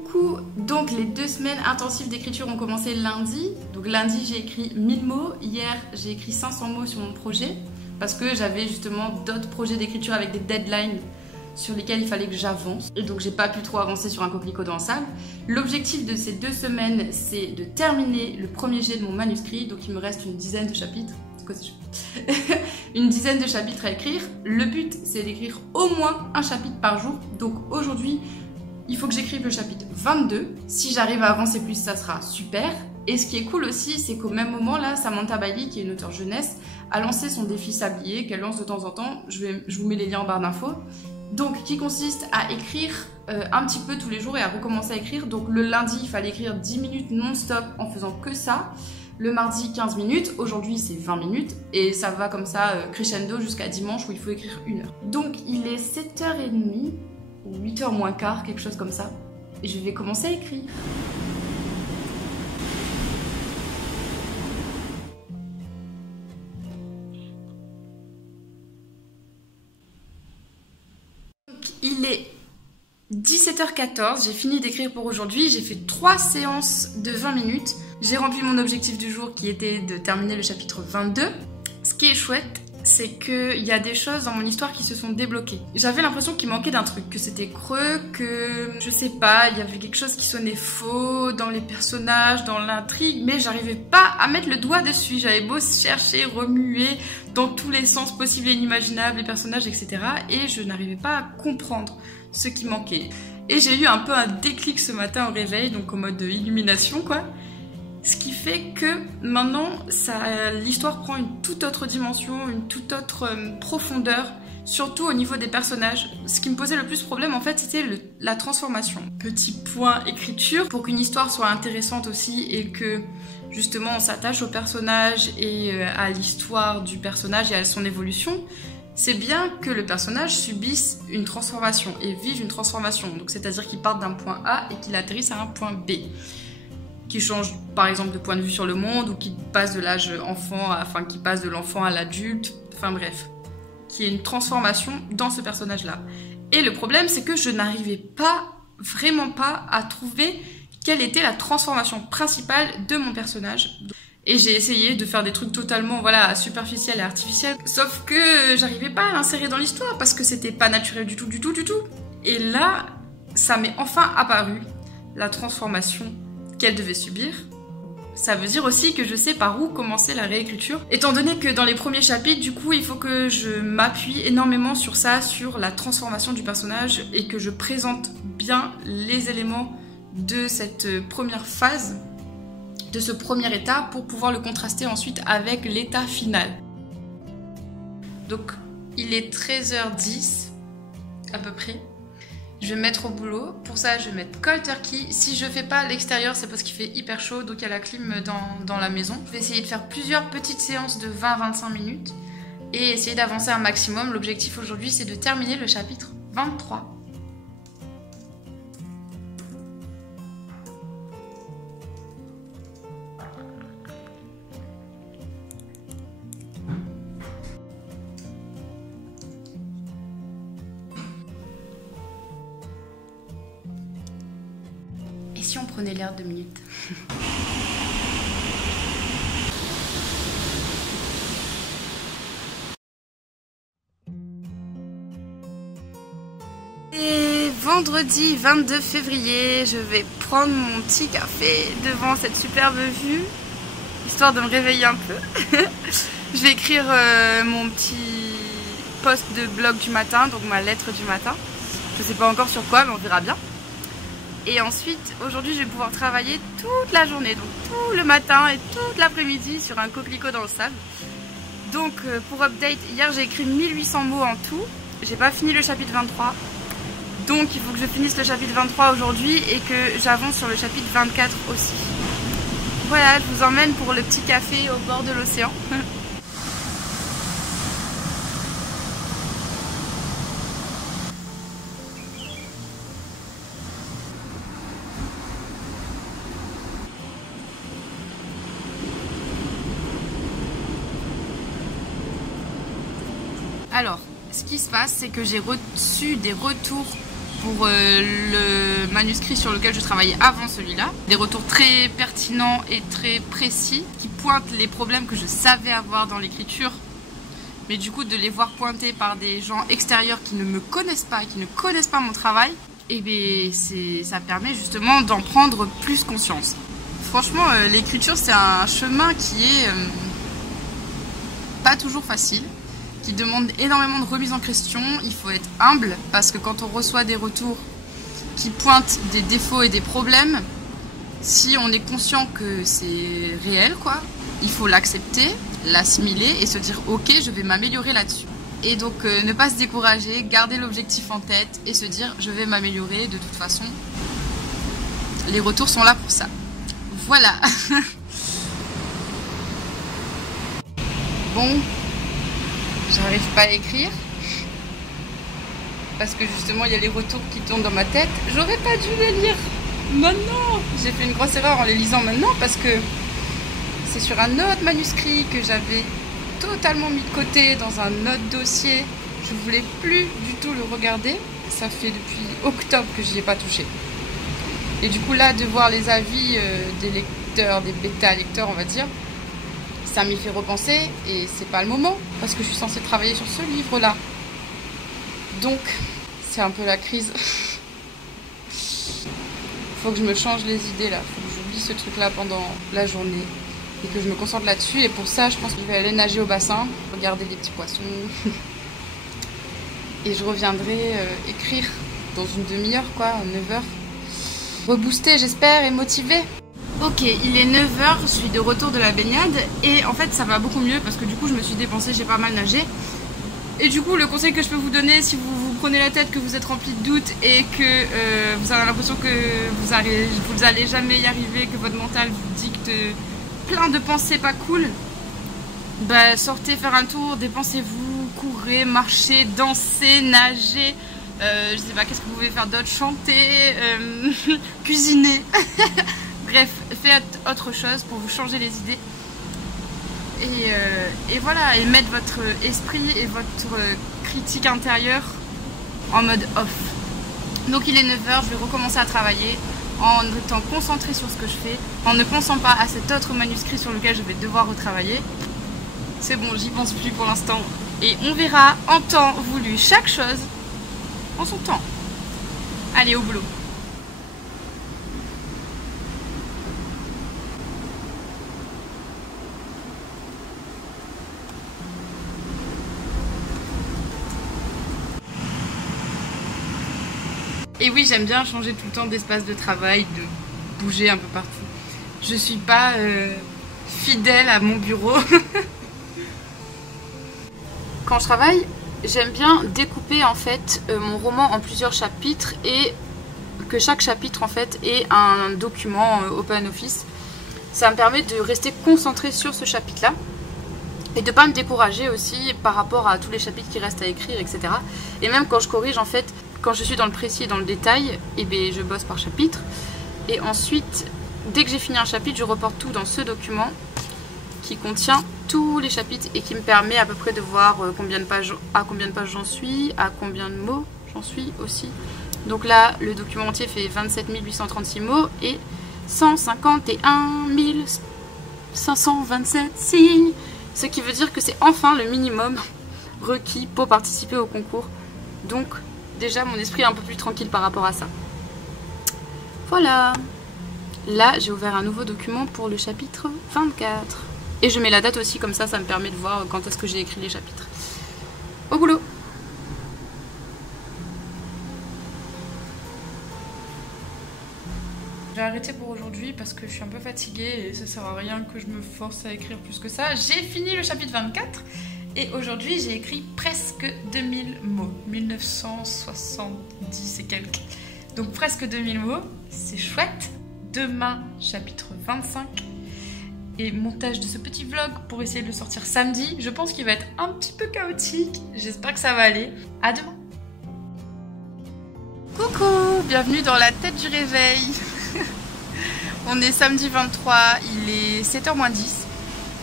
Coucou. Donc les 2 semaines intensives d'écriture ont commencé lundi. Donc lundi j'ai écrit 1000 mots, hier j'ai écrit 500 mots sur mon projet parce que j'avais justement d'autres projets d'écriture avec des deadlines sur lesquels il fallait que j'avance. Et donc j'ai pas pu trop avancer sur un coquelicot dans le sable. L'objectif de ces 2 semaines c'est de terminer le premier jet de mon manuscrit. Donc il me reste une dizaine de chapitres. C'est quoi ça? Une dizaine de chapitres à écrire. Le but c'est d'écrire au moins un chapitre par jour. Donc aujourd'hui il faut que j'écrive le chapitre 22. Si j'arrive à avancer plus, ça sera super. Et ce qui est cool aussi, c'est qu'au même moment, là, Samantha Bailey, qui est une auteure jeunesse, a lancé son défi sablier, qu'elle lance de temps en temps. Je vous mets les liens en barre d'infos. Donc, qui consiste à écrire un petit peu tous les jours et à recommencer à écrire. Donc, le lundi, il fallait écrire 10 minutes non-stop en faisant que ça. Le mardi, 15 minutes. Aujourd'hui, c'est 20 minutes. Et ça va comme ça, crescendo, jusqu'à dimanche où il faut écrire 1 heure. Donc, il est 7h30. Ou 8h moins quart, quelque chose comme ça. Et je vais commencer à écrire. Donc, il est 17h14, j'ai fini d'écrire pour aujourd'hui. J'ai fait 3 séances de 20 minutes. J'ai rempli mon objectif du jour qui était de terminer le chapitre 22. Ce qui est chouette, c'est qu'il y a des choses dans mon histoire qui se sont débloquées. J'avais l'impression qu'il manquait d'un truc, que c'était creux, que je sais pas, il y avait quelque chose qui sonnait faux dans les personnages, dans l'intrigue, mais j'arrivais pas à mettre le doigt dessus. J'avais beau chercher, remuer dans tous les sens possibles et inimaginables, les personnages, etc. Et je n'arrivais pas à comprendre ce qui manquait. Et j'ai eu un peu un déclic ce matin au réveil, donc en mode illumination quoi. Ce qui fait que maintenant, l'histoire prend une toute autre dimension, une toute autre profondeur, surtout au niveau des personnages. Ce qui me posait le plus problème, en fait, c'était la transformation. Petit point écriture, pour qu'une histoire soit intéressante aussi et que, justement, on s'attache au personnage et à l'histoire du personnage et à son évolution, c'est bien que le personnage subisse une transformation et vive une transformation. Donc, c'est-à-dire qu'il parte d'un point A et qu'il atterrisse à un point B. Qui change par exemple de point de vue sur le monde ou qui passe de l'âge enfant, enfin qui passe de l'enfant à l'adulte, enfin bref, qui est une transformation dans ce personnage-là. Et le problème, c'est que je n'arrivais pas, vraiment pas, à trouver quelle était la transformation principale de mon personnage. Et j'ai essayé de faire des trucs totalement, voilà, superficiels et artificiels, sauf que j'arrivais pas à l'insérer dans l'histoire parce que c'était pas naturel du tout. Et là, ça m'est enfin apparu, la transformation qu'elle devait subir. Ça veut dire aussi que je sais par où commencer la réécriture. Étant donné que dans les premiers chapitres, du coup, il faut que je m'appuie énormément sur ça, sur la transformation du personnage et que je présente bien les éléments de cette première phase, de ce premier état, pour pouvoir le contraster ensuite avec l'état final. Donc, il est 13h10 à peu près. Je vais me mettre au boulot. Pour ça, je vais mettre cold turkey. Si je fais pas à l'extérieur, c'est parce qu'il fait hyper chaud, donc il y a la clim dans la maison. Je vais essayer de faire plusieurs petites séances de 20-25 minutes et essayer d'avancer un maximum. L'objectif aujourd'hui, c'est de terminer le chapitre 23. Et si on prenait l'air 2 minutes? Et vendredi 22 février, je vais prendre mon petit café devant cette superbe vue, histoire de me réveiller un peu. Je vais écrire mon petit post de blog du matin, donc ma lettre du matin. Je sais pas encore sur quoi, mais on verra bien. Et ensuite, aujourd'hui, je vais pouvoir travailler toute la journée, donc tout le matin et toute l'après-midi sur un coquelicot dans le sable. Donc, pour update, hier j'ai écrit 1800 mots en tout. J'ai pas fini le chapitre 23. Donc, il faut que je finisse le chapitre 23 aujourd'hui et que j'avance sur le chapitre 24 aussi. Voilà, je vous emmène pour le petit café au bord de l'océan. Alors, ce qui se passe, c'est que j'ai reçu des retours pour le manuscrit sur lequel je travaillais avant celui-là. Des retours très pertinents et très précis qui pointent les problèmes que je savais avoir dans l'écriture. Mais du coup, de les voir pointés par des gens extérieurs qui ne me connaissent pas, qui ne connaissent pas mon travail, et bien ça permet justement d'en prendre plus conscience. Franchement, l'écriture, c'est un chemin qui est pas toujours facile, qui demande énormément de remise en question. Il faut être humble parce que quand on reçoit des retours qui pointent des défauts et des problèmes, si on est conscient que c'est réel, quoi, il faut l'accepter, l'assimiler et se dire ok, je vais m'améliorer là-dessus. Et donc ne pas se décourager, garder l'objectif en tête et se dire je vais m'améliorer de toute façon. Les retours sont là pour ça. Voilà. Bon, j'arrive pas à écrire parce que justement il y a les retours qui tournent dans ma tête. J'aurais pas dû les lire maintenant. J'ai fait une grosse erreur en les lisant maintenant parce que c'est sur un autre manuscrit que j'avais totalement mis de côté dans un autre dossier. Je voulais plus du tout le regarder. Ça fait depuis octobre que j'y ai pas touché. Et du coup là, de voir les avis des lecteurs, des bêta-lecteurs on va dire, ça m'y fait repenser et c'est pas le moment parce que je suis censée travailler sur ce livre-là. Donc, c'est un peu la crise. Faut que je me change les idées là. Faut que j'oublie ce truc-là pendant la journée et que je me concentre là-dessus. Et pour ça, je pense que je vais aller nager au bassin, regarder les petits poissons. Et je reviendrai écrire dans une demi-heure, quoi, 9h. Reboosté, j'espère, et motivé. Ok, il est 9h, je suis de retour de la baignade. Et en fait, ça va beaucoup mieux parce que du coup, je me suis dépensée, j'ai pas mal nagé. Et du coup, le conseil que je peux vous donner, si vous vous prenez la tête, que vous êtes rempli de doutes et que vous avez l'impression que vous allez jamais y arriver, que votre mental vous dicte plein de pensées pas cool, bah sortez faire un tour, dépensez-vous, courez, marchez, dansez, nagez, je sais pas, qu'est-ce que vous pouvez faire d'autre, chanter, cuisiner, bref, faites autre chose pour vous changer les idées. Et voilà, et mettre votre esprit et votre critique intérieure en mode off. Donc il est 9h, je vais recommencer à travailler en étant concentrée sur ce que je fais, en ne pensant pas à cet autre manuscrit sur lequel je vais devoir retravailler. C'est bon, j'y pense plus pour l'instant. Et on verra en temps voulu chaque chose en son temps. Allez, au boulot. Et oui, j'aime bien changer tout le temps d'espace de travail, de bouger un peu partout. Je suis pas fidèle à mon bureau. Quand je travaille, j'aime bien découper en fait mon roman en plusieurs chapitres et que chaque chapitre en fait ait un document OpenOffice. Ça me permet de rester concentrée sur ce chapitre-là et de ne pas me décourager aussi par rapport à tous les chapitres qui restent à écrire, etc. Et même quand je corrige en fait, quand je suis dans le précis et dans le détail, eh bien, je bosse par chapitre. Et ensuite, dès que j'ai fini un chapitre, je reporte tout dans ce document qui contient tous les chapitres et qui me permet à peu près de voir à combien de pages j'en suis, à combien de mots j'en suis aussi. Donc là, le document entier fait 27 836 mots et 151 527 signes. Ce qui veut dire que c'est enfin le minimum requis pour participer au concours. Donc, déjà, mon esprit est un peu plus tranquille par rapport à ça. Voilà. Là, j'ai ouvert un nouveau document pour le chapitre 24. Et je mets la date aussi, comme ça, ça me permet de voir quand est-ce que j'ai écrit les chapitres. Au boulot. J'ai arrêté pour aujourd'hui parce que je suis un peu fatiguée et ça sert à rien que je me force à écrire plus que ça. J'ai fini le chapitre 24. Et aujourd'hui, j'ai écrit presque 2000 mots, 1970 et quelques. Donc presque 2000 mots, c'est chouette. Demain, chapitre 25. Et montage de ce petit vlog pour essayer de le sortir samedi. Je pense qu'il va être un petit peu chaotique. J'espère que ça va aller. À demain. Coucou, bienvenue dans la tête du réveil. On est samedi 23, il est 7h moins 10.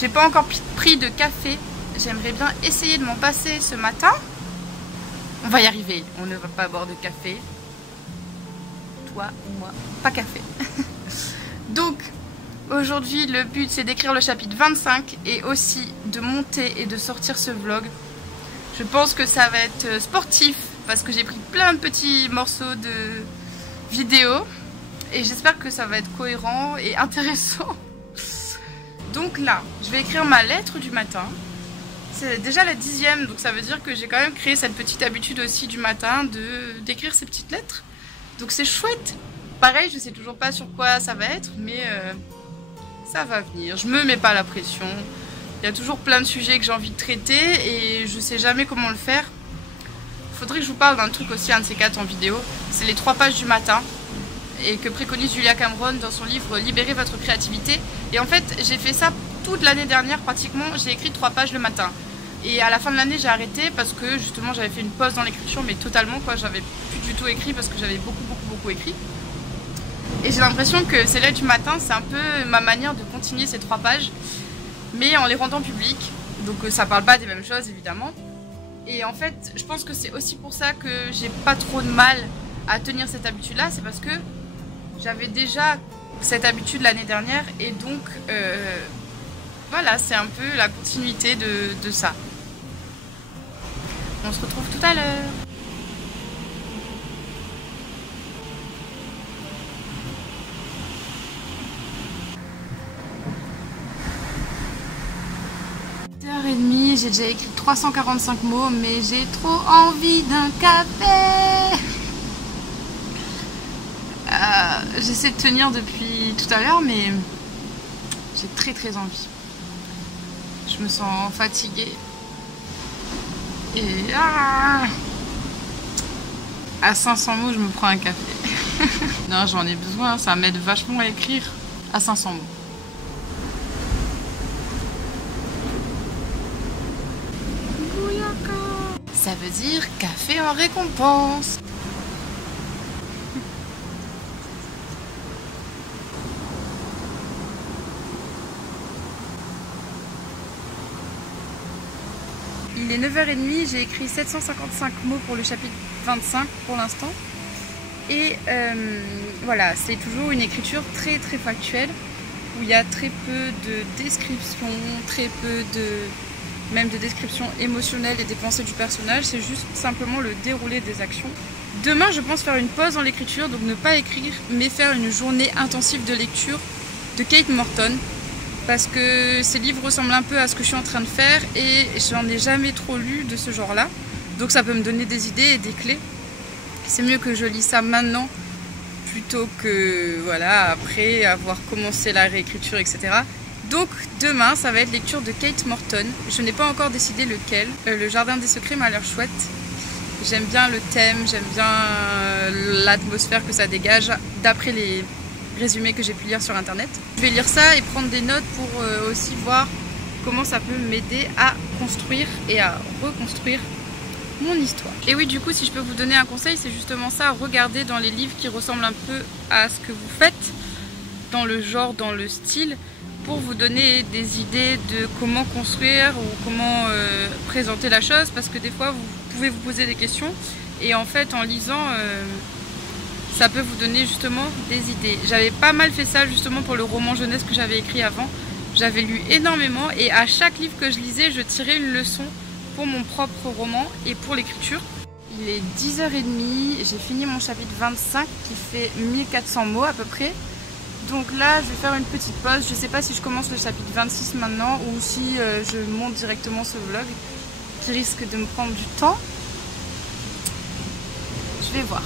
J'ai pas encore pris de café. J'aimerais bien essayer de m'en passer ce matin. On va y arriver, on ne va pas boire de café. toi ou moi, pas café. Donc aujourd'hui le but c'est d'écrire le chapitre 25 et aussi de monter et de sortir ce vlog. Je pense que ça va être sportif parce que j'ai pris plein de petits morceaux de vidéo et j'espère que ça va être cohérent et intéressant. Donc là, je vais écrire ma lettre du matin. C'est déjà la 10e, donc ça veut dire que j'ai quand même créé cette petite habitude aussi du matin d'écrire ces petites lettres. Donc c'est chouette. Pareil, je sais toujours pas sur quoi ça va être, mais ça va venir. Je me mets pas la pression. Il y a toujours plein de sujets que j'ai envie de traiter et je sais jamais comment le faire. Faudrait que je vous parle d'un truc aussi, un de ces 4 en vidéo. C'est les 3 pages du matin et que préconise Julia Cameron dans son livre Libérez votre créativité. Et en fait, j'ai fait ça toute l'année dernière pratiquement. J'ai écrit 3 pages le matin. Et à la fin de l'année, j'ai arrêté parce que justement, j'avais fait une pause dans l'écriture, mais totalement quoi. J'avais plus du tout écrit parce que j'avais beaucoup écrit. Et j'ai l'impression que ces lettres du matin, c'est un peu ma manière de continuer ces 3 pages, mais en les rendant publiques. Donc ça parle pas des mêmes choses évidemment. Et en fait, je pense que c'est aussi pour ça que j'ai pas trop de mal à tenir cette habitude-là. C'est parce que j'avais déjà cette habitude l'année dernière et donc voilà, c'est un peu la continuité de ça. On se retrouve tout à l'heure. J'ai déjà écrit 345 mots, mais j'ai trop envie d'un café. J'essaie de tenir depuis tout à l'heure, mais j'ai très envie. Je me sens fatiguée. Et à 500 mots, je me prends un café. Non, j'en ai besoin, ça m'aide vachement à écrire à 500 mots. Ça veut dire café en récompense. Il est 9h30, j'ai écrit 755 mots pour le chapitre 25 pour l'instant. Et voilà, c'est toujours une écriture très factuelle, où il y a très peu de description, très peu même de description émotionnelle et des pensées du personnage, c'est juste simplement le déroulé des actions. Demain, je pense faire une pause dans l'écriture, donc ne pas écrire, mais faire une journée intensive de lecture de Kate Morton, parce que ces livres ressemblent un peu à ce que je suis en train de faire et j'en ai jamais trop lu de ce genre-là, donc ça peut me donner des idées et des clés. C'est mieux que je lis ça maintenant plutôt que voilà après avoir commencé la réécriture, etc. Donc demain, ça va être lecture de Kate Morton. Je n'ai pas encore décidé lequel. Le Jardin des Secrets m'a l'air chouette. J'aime bien le thème, j'aime bien l'atmosphère que ça dégage, d'après les résumés que j'ai pu lire sur internet. Je vais lire ça et prendre des notes pour aussi voir comment ça peut m'aider à construire et à reconstruire mon histoire. Et oui, du coup, si je peux vous donner un conseil, c'est justement ça, regardez dans les livres qui ressemblent un peu à ce que vous faites, dans le genre, dans le style, pour vous donner des idées de comment construire ou comment présenter la chose, parce que des fois vous pouvez vous poser des questions et en fait en lisant ça peut vous donner justement des idées. J'avais pas mal fait ça justement pour le roman jeunesse que j'avais écrit avant. J'avais lu énormément et à chaque livre que je lisais, je tirais une leçon pour mon propre roman et pour l'écriture. Il est 10h30, j'ai fini mon chapitre 25 qui fait 1400 mots à peu près. Donc là, je vais faire une petite pause. Je ne sais pas si je commence le chapitre 26 maintenant ou si je monte directement ce vlog qui risque de me prendre du temps. Je vais voir.